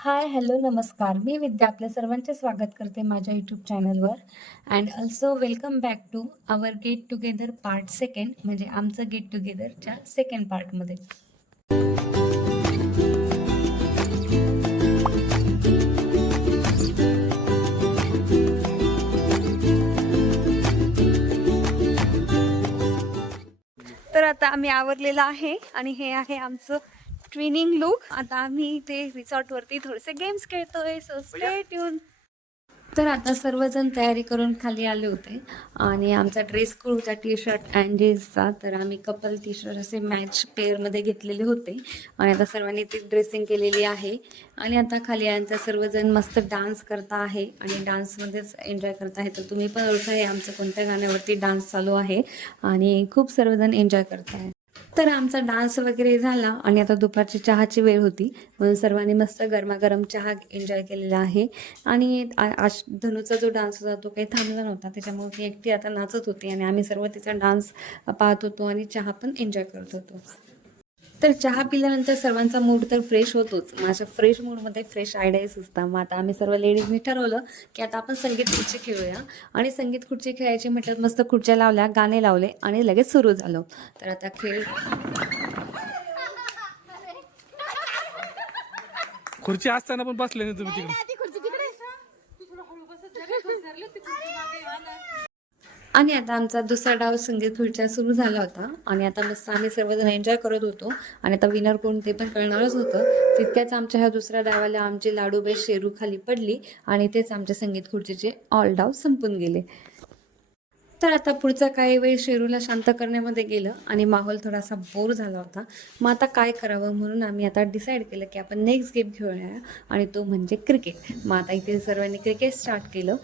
Hi hello नमस्कार. मी विद्या आपल्या सर्वांचे स्वागत करते माझ्या यूट्यूब चॅनलवर and also welcome back to our get together part second म्हणजे आमचं गेट टुगेदरच्या सेकंड पार्टमध्ये तर आता आम्ही आवरलेलं आहे आणि हे आहे आमचं ट्विनिंग लुक आता आम्ही ते रिसॉर्टवरती थोडेसे गेम्स खेळतोय सो स्टे ट्यून तर आता सर्वजण तयारी करून खाली आले होते. आणि आमचा ड्रेस कोड होता टी शर्ट अँड जीन्सचा तर आम्ही कपल टी शर्ट असे मॅच पेअरमध्ये घेतलेले होते. आणि आता सर्वांनी ती ड्रेसिंग केलेली आहे. आणि आता खाली आल्यानंतर सर्वजण मस्त डान्स करता आहे. आणि डान्समध्येच एन्जॉय करत आहे. तर तुम्ही पण ओळखा आहे आमचं कोणत्या गाण्यावरती डान्स चालू आहे. आणि खूप सर्वजण एन्जॉय करत आहे तर आमचा डान्स वगैरे झाला आणि आता दुपारची चहाची वेळ होती. म्हणून सर्वांनी मस्त गरमागरम चहा एन्जॉय केलेला आहे. आणि आ- आज धनुचा जो डान्स होता तो काही थांबला नव्हता. त्याच्यामुळे ती एकटी आता नाचत होती आणि आम्ही सर्व तिचा डान्स पाहत होतो आणि चहा पण एन्जॉय करत होतो. तर चहा पिल्यानंतर सर्वांचा मूड तर फ्रेश होतोच. माझ्या फ्रेश मूडमध्ये फ्रेश आयडियाज असतात. मग आता आम्ही सर्व लेडीजनी ठरवलं की आता आपण संगीत खुर्ची खेळूया. आणि संगीत खुर्ची खेळायची म्हटलं मस्त खुर्च्या लावल्या गाणे लावले आणि लगेच सुरू झालं. तर आता खेळ. खुर्ची असताना पण बसले नाही तुम्ही तिकडे? आणि आता आमचा दुसरा डाव संगीत खुर्च्या सुरू झाला होता. आणि आता मस्त आम्ही सर्वजण एन्जॉय करत होतो. आणि आता विनर कोण ते पण कळणारच होतं. तितक्याच आमच्या ह्या दुसऱ्या डावाला आमची लाडूबाई शेरू खाली पडली. आणि तेच आमच्या संगीत खुर्चीचे ऑल डाव संपून गेले. तर आता पुढचा काही वेळ शेरूला शांत करण्यामध्ये गेलं. आणि माहोल थोडासा बोर झाला होता. मग आता काय करावं म्हणून आम्ही आता डिसाईड केलं की आपण नेक्स्ट गेम खेळूया. आणि तो म्हणजे क्रिकेट मग आता इथे सर्वांनी क्रिकेट स्टार्ट केलं.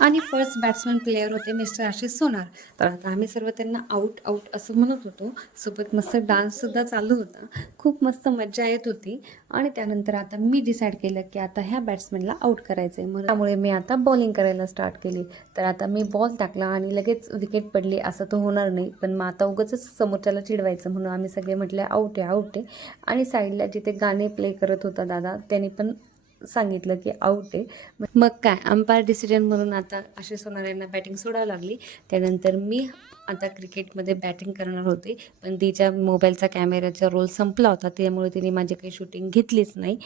आणि फर्स्ट बॅट्समन प्लेयर होते मिस्टर आशिष सोनार. तर आता आम्ही सर्व त्यांना आऊट आऊट असं म्हणत होतो. सोबत मस्त डान्ससुद्धा चालू होता. खूप मस्त मज्जा येत होती. आणि त्यानंतर आता मी डिसाईड केलं की आता ह्या बॅट्समॅनला आऊट करायचं आहे म्हणून त्यामुळे मी आता बॉलिंग करायला स्टार्ट केली. तर आता मी बॉल टाकला आणि लगेच विकेट पडली. असं तर होणार नाही. पण मग आता उगाच समोरच्याला चिडवायचं. म्हणून आम्ही सगळे म्हटले आऊट आहे आऊट आहे. आणि साईडला जिथे गाणे प्ले करत होता दादा त्यांनी पण सांगितलं की आऊट आहे. मग काय अंपायर डिसिजन म्हणून आता आशिष सोनार यांना बॅटिंग सोडावं लागली. त्यानंतर मी आता क्रिकेटमध्ये बॅटिंग करणार होते. पण तिच्या मोबाईलचा कॅमेऱ्याचा रोल संपला होता. त्यामुळे तिने माझी काही शूटिंग घेतलीच नाही.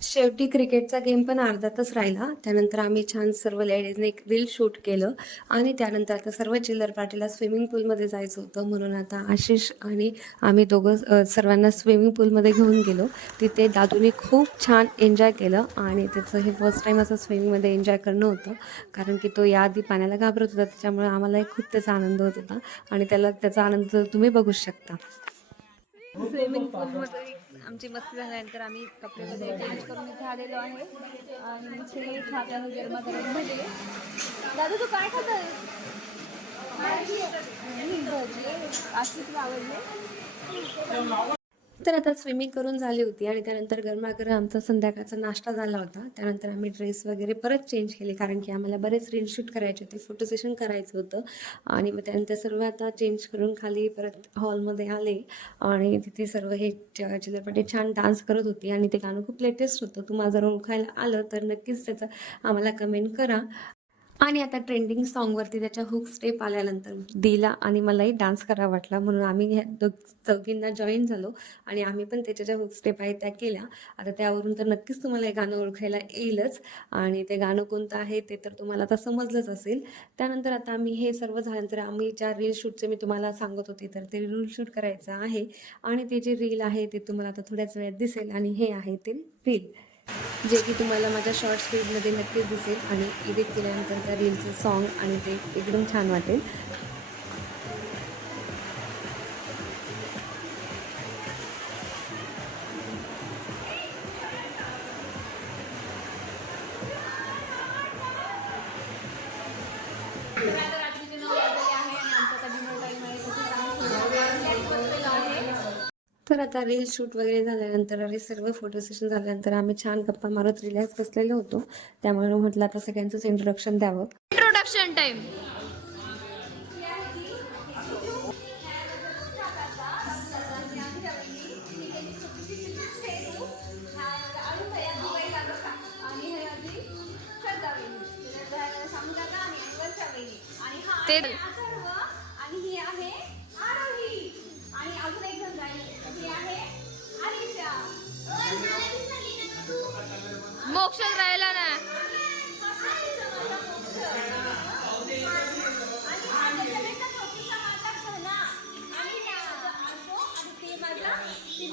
शेवटी क्रिकेटचा गेम पण अर्धातच राहिला. त्यानंतर आम्ही छान सर्व लेडीजने एक रील शूट केलं आणि त्यानंतर आता सर्व चिल्लर पार्टीला स्विमिंग पूलमध्ये जायचं होतं. म्हणून आता आशिष आणि आम्ही दोघं सर्वांना स्विमिंग पूलमध्ये घेऊन गेलो. तिथे दादूने खूप छान एन्जॉय केलं आणि त्याचं हे फर्स्ट टाईम असं स्विमिंगमध्ये एन्जॉय करणं होतं. कारण की तो याआधी पाण्याला घाबरत होता त्याच्यामुळे आम्हालाही खूप त्याचा आनंद होत होता. आणि त्याला त्याचा आनंद तुम्ही बघू शकता. स्विमिंग पूलमध्ये आमची मस्ती झाल्यानंतर आम्ही कपडे वगैरे चेंज करून इथे आलेलो आहे. आणि गरमा गरम भजे दादा तू काय खात आवडले? तर आता स्विमिंग करून झाली होती आणि त्यानंतर गरमागरम आमचा संध्याकाळचा नाश्ता झाला होता. त्यानंतर आम्ही ड्रेस वगैरे परत चेंज केले कारण की आम्हाला बरेच रीलशूट करायचे होते फोटो सेशन करायचं होतं. आणि मग त्यानंतर सर्व आता चेंज करून खाली परत हॉलमध्ये आले आणि तिथे सर्व हे चित्रपटे छान डान्स करत होते आणि ते गाणं खूप लेटेस्ट होतं. तुम्हाला जर ओळखायला आलं तर नक्कीच त्याचं आम्हाला कमेंट करा. आणि आता ट्रेंडिंग सॉन्गवरती त्याच्या हुक स्टेप आल्यानंतर दिला आणि मलाही डान्स करावा वाटला. म्हणून आम्ही ह्या चौघींना जॉईन झालो आणि आम्ही पण त्याच्या ज्या हुक स्टेप आहेत त्या केल्या. आता त्यावरून तर नक्कीच तुम्हाला हे गाणं ओळखायला येईलच. आणि ते गाणं कोणतं आहे ते तर तुम्हाला आता समजलंच असेल. त्यानंतर आता आम्ही हे सर्व झाल्यानंतर आम्ही ज्या रील शूटचे मी तुम्हाला सांगत होते तर ते रील शूट करायचं आहे. आणि ते जे रील आहे ते तुम्हाला आता थोड्याच वेळात दिसेल. आणि हे आहे ते रील जे की तुम्हाला माझ्या शॉर्ट स्पीडमध्ये नक्कीच दिसेल आणि एडिट केल्यानंतर त्या रीलचं सॉन्ग आणि ते एकदम छान वाटेल. तर आता रील शूट वगैरे झाल्यानंतर अरे सर्व फोटो सेशन झाल्यानंतर आम्ही छान गप्पा मारत रिलॅक्स बसलेलो होतो. त्यामुळे म्हटलं आता सगळ्यांचंच इंट्रोडक्शन द्यावं. इंट्रोडक्शन टाइम ते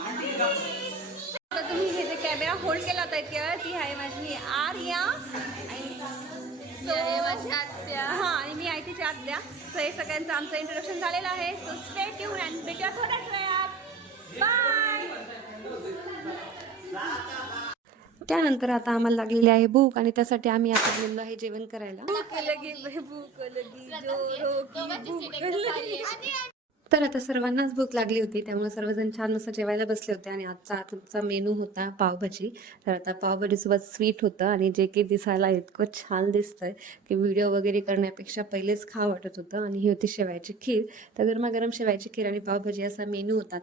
आता तुम्ही हे जे कॅमेरा होल्ड केला होता इतक्या वेळ ती आहे माझी आर्या. आणि आत्या. हा मी आहे तिची आद्या सो हे सगळ्यांचं आमचं इंट्रोडक्शन झालेलं आहे. सो स्टे ट्यून अँड भेटूया थोड्याच वेळात. बाय त्यानंतर आता आम्हाला लागलेली आहे भूक आणि त्यासाठी आम्ही आता गेलेलो आहे जेवण करायला. तर आता सर्वांनाच भूक लागली होती त्यामुळे सर्वजण छान असं जेवायला बसले होते आणि आजचा तुमचा मेनू होता पावभाजी. तर आता पावभाजीसोबत स्वीट होतं आणि जे की दिसायला इतकं छान दिसतंय की व्हिडिओ वगैरे करण्यापेक्षा पहिलेच खा वाटत होतं आणि ही होती शेवायची खीर. तर गरमागरम शेवायची खीर आणि पावभाजी असा मेनू होता.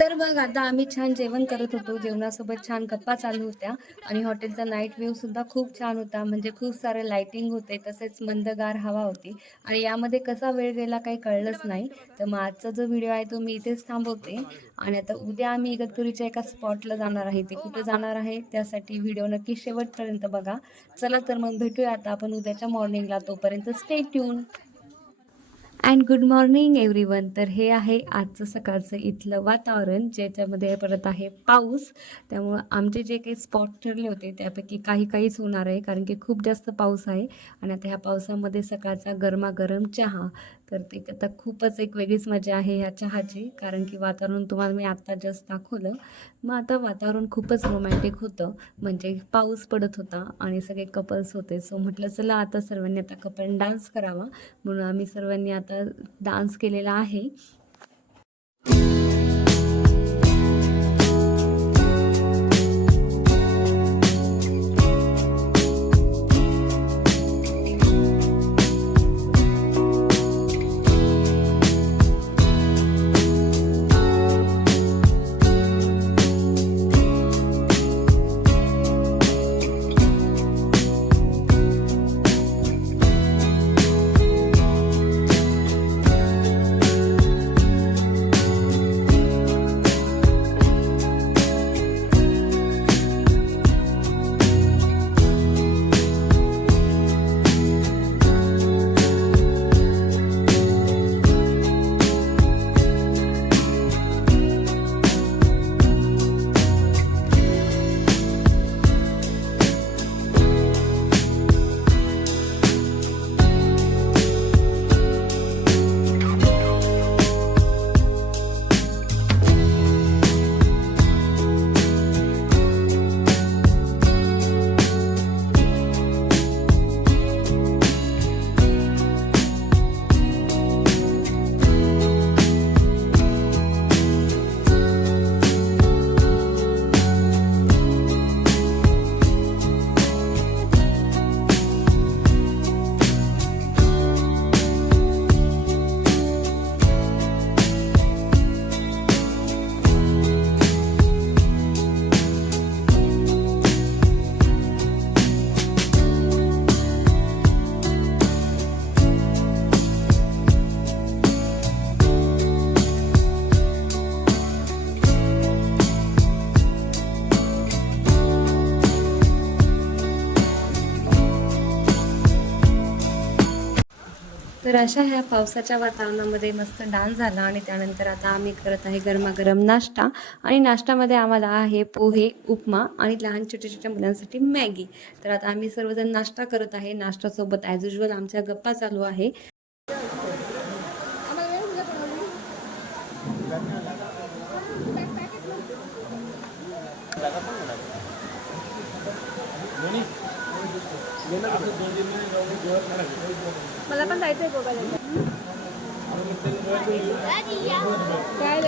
तर मग आता आम्ही छान जेवण करत होतो. जेवणासोबत छान गप्पा चालू होत्या आणि हॉटेलचा नाईट व्ह्यू सुद्धा खूप छान होता. म्हणजे खूप सारे लाइटिंग होते तसेच मंदगार हवा होती. आणि यामध्ये कसा वेळ गेला काही कळलंच नाही. तर मग आजचा जो व्हिडिओ आहे तो मी इथेच थांबवते. आणि आता उद्या आम्ही इगतपुरीच्या एका स्पॉटला जाणार आहे. ते कुठे जाणार आहे? त्यासाठी व्हिडिओ नक्की शेवटपर्यंत बघा. चला तर मग भेटूया आता आपण उद्याच्या मॉर्निंगला तोपर्यंत stay tune and good morning everyone तर हे आहे आजचं सकाळचं इथलं वातावरण ज्याच्यामध्ये परत आहे पाऊस. त्यामुळं आमचे जे काही स्पॉट ठरले होते त्यापैकी काही काहीच होणार आहे कारण की खूप जास्त पाऊस आहे. आणि आता ह्या पावसामध्ये सकाळचा गरमागरम चहा. तर ते आता खूपच एक वेगळीच मजा आहे ह्या चहाची. कारण की वातावरण तुम्हाला मी आत्ता जस्ट दाखवलं. मग आता वातावरण खूपच रोमॅन्टिक होतं. म्हणजे पाऊस पडत होता आणि सगळे कपल्स होते. सो म्हटलं चला आता सर्वांनी आता कपल डान्स करावा. म्हणून आम्ही सर्वांनी आता डान्स केलेला आहे. तर अशा ह्या पावसाच्या वातावरणामध्ये मस्त डान्स झाला आणि त्यानंतर आता आम्ही करत आहे गरमागरम नाश्ता. आणि नाश्त्यामध्ये आम्हाला आहे पोहे उपमा आणि लहान छोट्या छोट्या मुलांसाठी मॅगी. तर आता आम्ही सर्वजण नाश्ता करत आहे. नाश्त्यासोबत ॲज युजल आमच्या गप्पा चालू आहे. मला गोव्याला काय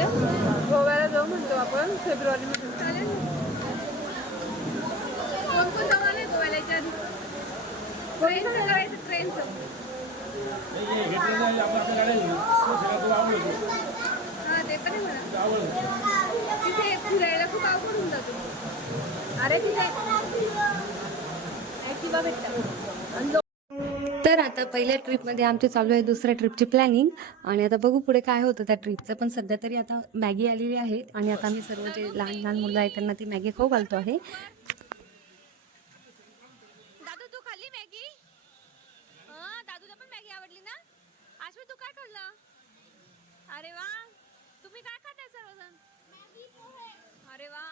गोव्याला जाऊ म्हणतो आपण फेब्रुवारीमध्ये चालेल. कोण कोण जाऊन आले गोव्याला याच्या आधी? ट्रेनचं करायचं ट्रेनचं. हा ते पण आहे म्हणा. तिथे फिरायला खूप अवघड होऊन जातो. अरे तिथे. ॲक्टिवा भेटतात तर तर आता पहिल्या ट्रिपमध्ये आमची चालू आहे दुसऱ्या ट्रिपची प्लॅनिंग आणि आता बघू पुढे काय होतं त्या ट्रिपचं पण सध्या तरी आता मॅगी आलेली आहे आणि आता आम्ही सर्व जे लहान लहान मुलं आहेत त्यांना ती मॅगी खाऊ घालतो आहे. दादू तू खाल्ली मॅगी पण मॅगी आवडली ना? तू अरे वा. तुम्ही काय खाताय सर्वजण? अरे वा.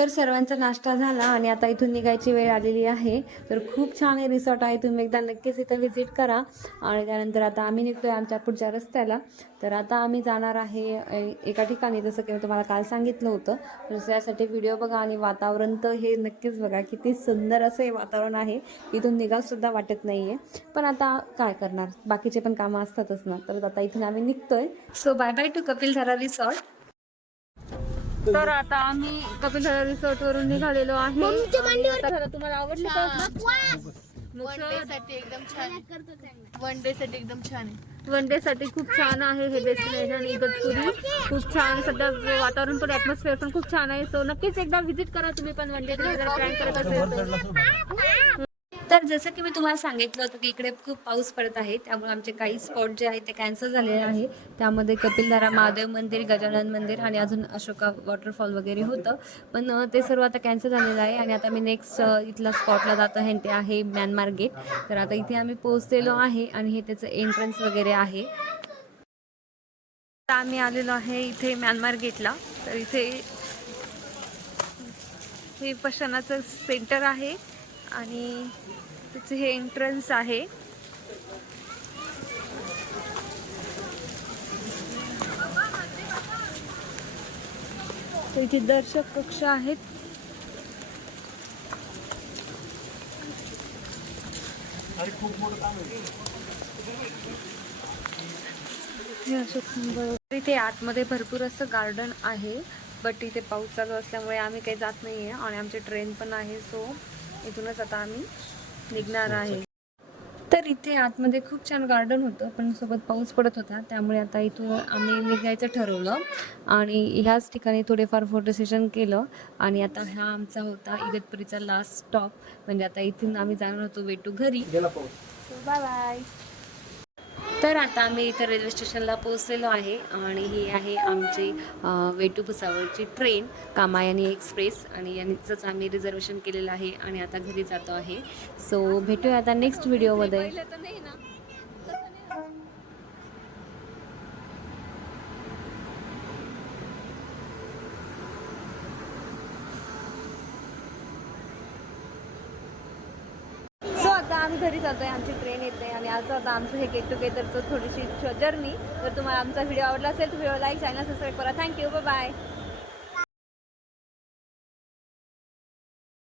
तर सर्वांचा नाश्ता झाला आणि आता इथून निघायची वेळ आलेली आहे. तर खूप छान हे रिसॉर्ट आहे. तुम्ही एकदा नक्कीच इथं व्हिजिट करा. आणि त्यानंतर आता आम्ही निघतोय आमच्या पुढच्या रस्त्याला. तर आता आम्ही जाणार आहे ए- एका ठिकाणी जसं की मी तुम्हाला काल सांगितलं होतं. तर त्यासाठी व्हिडिओ बघा आणि वातावरण तर हे नक्कीच बघा किती सुंदर असं हे वातावरण आहे. इथून निघावसुद्धा वाटत नाही आहे पण आता काय करणार? बाकीचे पण कामं असतातच ना. तर आता इथून आम्ही निघतोय. So bye bye to Kapildhara resort तर आता आम्ही कपिलधारा रिसॉर्ट वरून निघालेलो आहे. आणि आता तुम्हाला आवडली का? वन डे साठी एकदम छान. वन डे साठी एकदम छान आहे. वन डे साठी खूप छान आहे हे डेस्टिनेशन इगतपुरी खूप छान सध्या वातावरण पण ऍटमॉस्फिअर पण खूप छान आहे. सो नक्कीच एकदा व्हिजिट करा तुम्ही पण वन डे प्लॅन करत असेल तर. जसं की मी तुम्हाला सांगितलं होतं की इकडे खूप पाऊस पडत आहे त्यामुळे आमचे काही स्पॉट जे आहेत ते कॅन्सल झालेले आहे. त्यामध्ये कपिलधारा महादेव मंदिर गजानन मंदिर आणि अजून अशोका वॉटरफॉल वगैरे होतं. पण ते सर्व आता कॅन्सल झालेलं आहे आणि आता मी नेक्स्ट इथला स्पॉटला जात आहे आणि ते आहे म्यानमार गेट तर आता इथे आम्ही पोहोचलेलो आहे आणि हे त्याचं एंट्रन्स वगैरे आहे. आता आम्ही आलेलो आहे इथे म्यानमार गेटला तर इथे हे पशनाचं सेंटर आहे आणि त्याचे हे एंट्रन्स आहे. इथे दर्शक कक्ष आहेत. इथे आतमध्ये भरपूर असं गार्डन आहे बट इथे पाऊस चालू असल्यामुळे आम्ही काही जात नाही आहे आणि आमची ट्रेन पण आहे सो इथूनच आता आम्ही निघणार आहे. तर इथे आतमध्ये खूप छान गार्डन होतं पण सोबत पाऊस पडत होता त्यामुळे आता इथून आम्ही निघायचं ठरवलं. आणि ह्याच ठिकाणी थोडेफार फोटो सेशन केलं. आणि आता हा आमचा होता इगतपुरीचा लास्ट स्टॉप म्हणजे आता इथून आम्ही जाणार होतो वेटू घरी. बाय बाय तर आता आम्ही इथं रेल्वे स्टेशनला पोहोचलेलो आहे आणि ही आहे आमची वेटू भुसावळची ट्रेन कामायनी एक्सप्रेस आणि यांचंच आम्ही रिझर्वेशन केलेलं आहे आणि आता घरी जातो आहे. सो भेटूया आता नेक्स्ट व्हिडिओमध्ये पहिलं तर नाही ना सो आता आम्ही घरी जातो आहे आमची ट्रेन येते आणि आज आता आमचं हे गेट टुगेदरचं थोडीशी जर्नी जर तुम्हाला आमचा व्हिडिओ आवडला असेल तर व्हिडिओ लाईक चॅनल सबस्क्राईब करा. Thank you bye